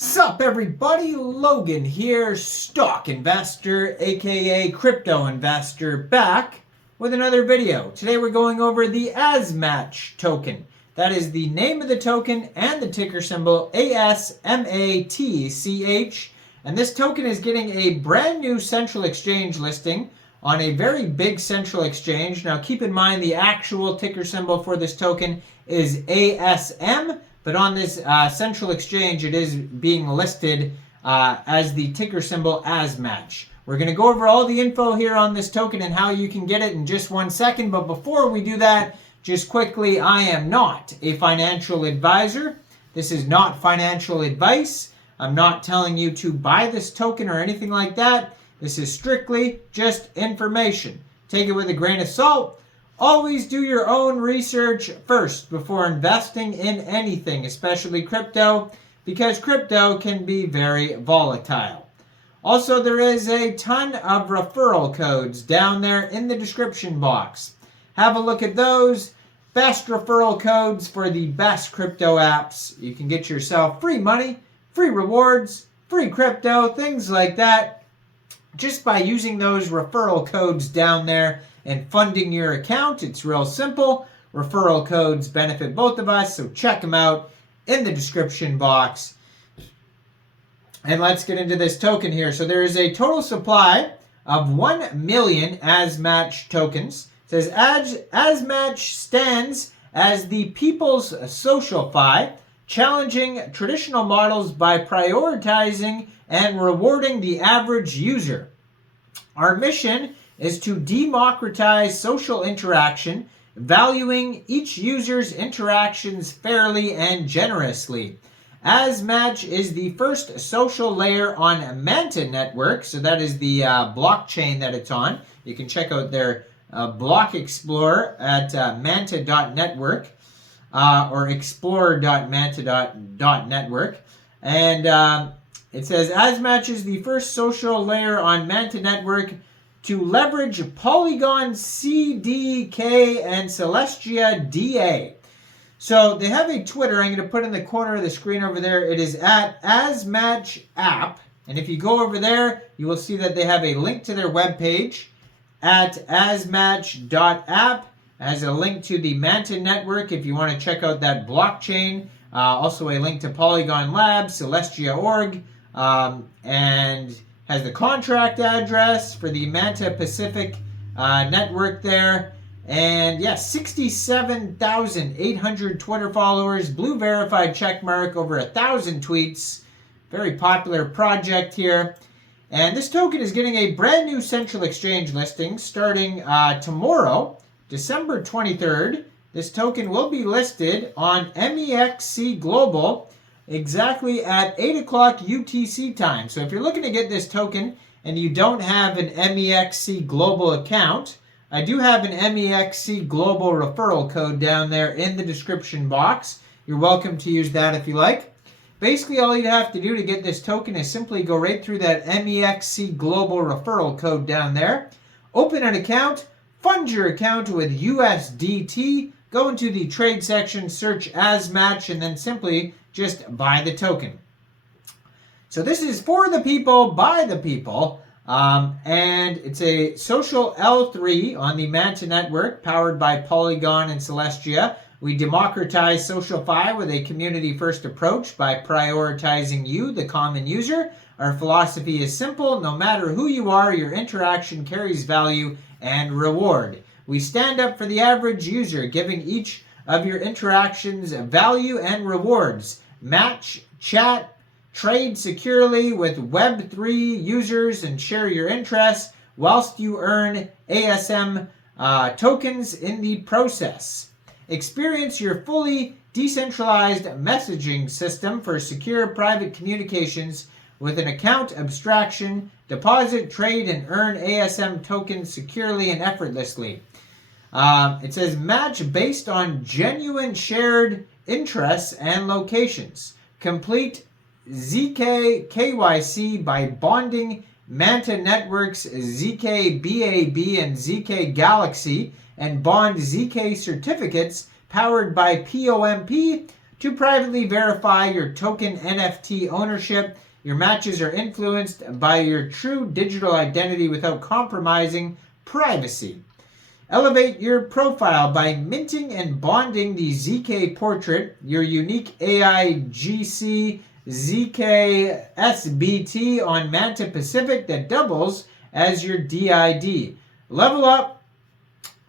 Sup everybody, Logan here, stock investor aka crypto investor, back with another video. Today we're going over the Asmatch token. That is the name of the token and the ticker symbol ASMATCH. And this token is getting a brand new central exchange listing on a very big central exchange. Now keep in mind the actual ticker symbol for this token is ASM. But on this central exchange, it is being listed as the ticker symbol Asmatch. We're going to go over all the info here on this token and how you can get it in just 1 second. But before we do that, just quickly, I am not a financial advisor. This is not financial advice. I'm not telling you to buy this token or anything like that. This is strictly just information. Take it with a grain of salt. Always do your own research first before investing in anything, especially crypto, because crypto can be very volatile. Also, there is a ton of referral codes down there in the description box. Have a look at those. Best referral codes for the best crypto apps. You can get yourself free money, free rewards, free crypto, things like that, just by using those referral codes down there and funding your account. It's real simple. Referral codes benefit both of us, so check them out in the description box. And let's get into this token here. So there is a total supply of 1 million Asmatch tokens. It says Asmatch stands as the people's social fi, challenging traditional models by prioritizing and rewarding the average user. Our mission is to democratize social interaction, valuing each user's interactions fairly and generously. Asmatch is the first social layer on Manta network, so that is the blockchain that it's on. You can check out their block explorer at manta.network or explorer.manta.network. And it says Asmatch is the first social layer on Manta network to leverage Polygon CDK and Celestia DA. So they have a Twitter. I'm going to put in the corner of the screen over there. It is at Asmatch app. And if you go over there, you will see that they have a link to their webpage at asmatch.app. It has a link to the Manta network if you want to check out that blockchain. Also a link to Polygon Labs, Celestia.org, and has the contract address for the Manta Pacific network there. And yes, 67,800 Twitter followers, blue verified check mark, over 1,000 tweets. Very popular project here. And this token is getting a brand new central exchange listing starting tomorrow, December 23rd. This token will be listed on Mexc Global exactly at 8 o'clock UTC time. So if you're looking to get this token and you don't have an Mexc Global account, I do have an Mexc Global referral code down there in the description box. You're welcome to use that if you like. Basically, all you have to do to get this token is simply go right through that Mexc Global referral code down there, open an account, fund your account with USDT, go into the trade section, search Asmatch, and then simply just buy the token. So this is for the people, by the people, and it's a social L3 on the Manta network, powered by Polygon and Celestia. We democratize social fi with a community-first approach by prioritizing you, the common user. Our philosophy is simple. No matter who you are, your interaction carries value and reward. We stand up for the average user, giving each of your interactions value and rewards. Match, chat, trade securely with Web3 users and share your interests whilst you earn ASM tokens in the process. Experience your fully decentralized messaging system for secure private communications with an account abstraction. Deposit, trade, and earn ASM tokens securely and effortlessly. It says match based on genuine shared interests and locations. Complete ZK KYC by bonding Manta Network's ZK BAB and ZK Galaxy and bond ZK certificates powered by POMP to privately verify your token NFT ownership. Your matches are influenced by your true digital identity without compromising privacy. Elevate your profile by minting and bonding the ZK portrait, your unique AI GC ZK SBT on Manta Pacific that doubles as your DID. Level up,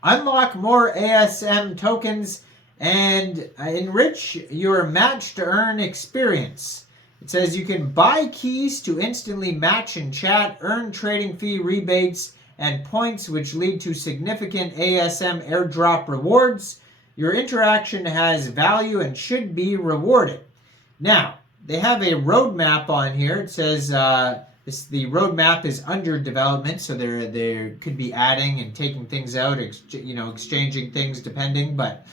unlock more ASM tokens, and enrich your match to earn experience. It says you can buy keys to instantly match and chat, earn trading fee rebates, and points which lead to significant ASM airdrop rewards. Your interaction has value and should be rewarded. Now, they have a roadmap on here. It says the roadmap is under development, so they could be adding and taking things out, exchanging things depending, but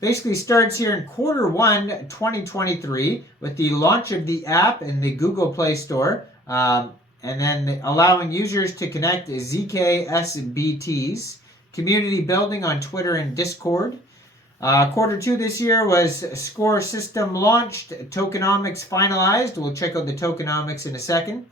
basically starts here in Q1 2023 with the launch of the app in the Google Play Store, and then allowing users to connect ZK SBTs, community building on Twitter and Discord. Q2 this year was score system launched, tokenomics finalized. We'll check out the tokenomics in a second.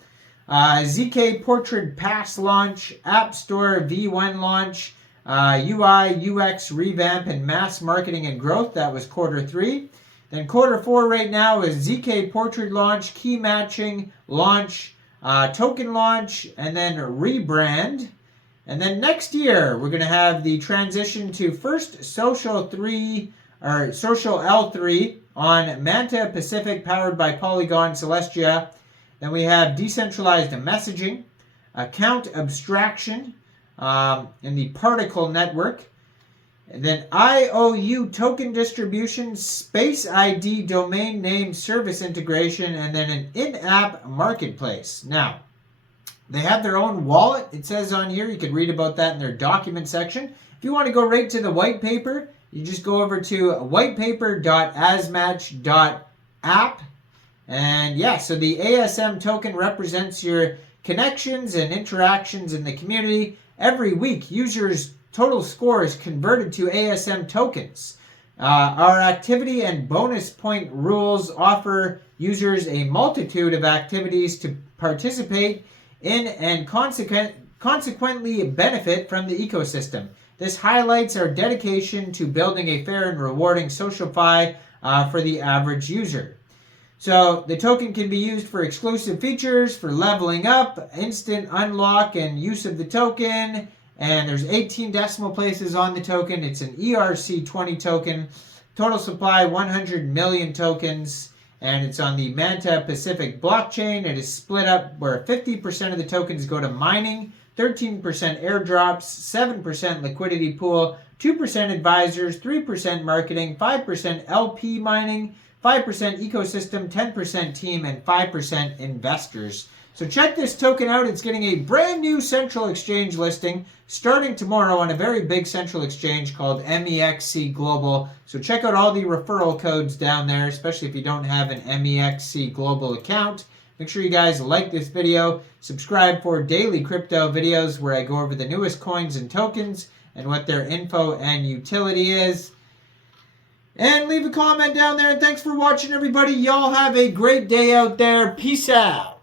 ZK Portrait Pass launch, App Store V1 launch, UI, UX revamp, and mass marketing and growth. That was Q3. Then Q4 right now is ZK Portrait launch, key matching launch, token launch, and then rebrand. And then next year, we're going to have the transition to first Social L3 on Manta Pacific powered by Polygon Celestia. Then we have decentralized messaging, account abstraction, in the particle network. And then IOU token distribution, Space ID domain name service integration, and then an in-app marketplace. Now, they have their own wallet. It says on here, you can read about that in their document section. If you want to go right to the white paper, you just go over to whitepaper.asmatch.app. And yeah, so the ASM token represents your connections and interactions in the community. Every week, users' total score is converted to ASM tokens. Our activity and bonus point rules offer users a multitude of activities to participate in and consequently benefit from the ecosystem. This highlights our dedication to building a fair and rewarding social fi for the average user. So the token can be used for exclusive features, for leveling up, instant unlock and use of the token. And there's 18 decimal places on the token. It's an ERC20 token. Total supply 100 million tokens. And it's on the Manta Pacific blockchain. It is split up where 50% of the tokens go to mining, 13% airdrops, 7% liquidity pool, 2% advisors, 3% marketing, 5% LP mining, 5% ecosystem, 10% team, and 5% investors. So check this token out. It's getting a brand new central exchange listing starting tomorrow on a very big central exchange called Mexc Global. So check out all the referral codes down there, especially if you don't have an Mexc Global account. Make sure you guys like this video, subscribe for daily crypto videos where I go over the newest coins and tokens and what their info and utility is. And leave a comment down there. And thanks for watching, everybody. Y'all have a great day out there. Peace out.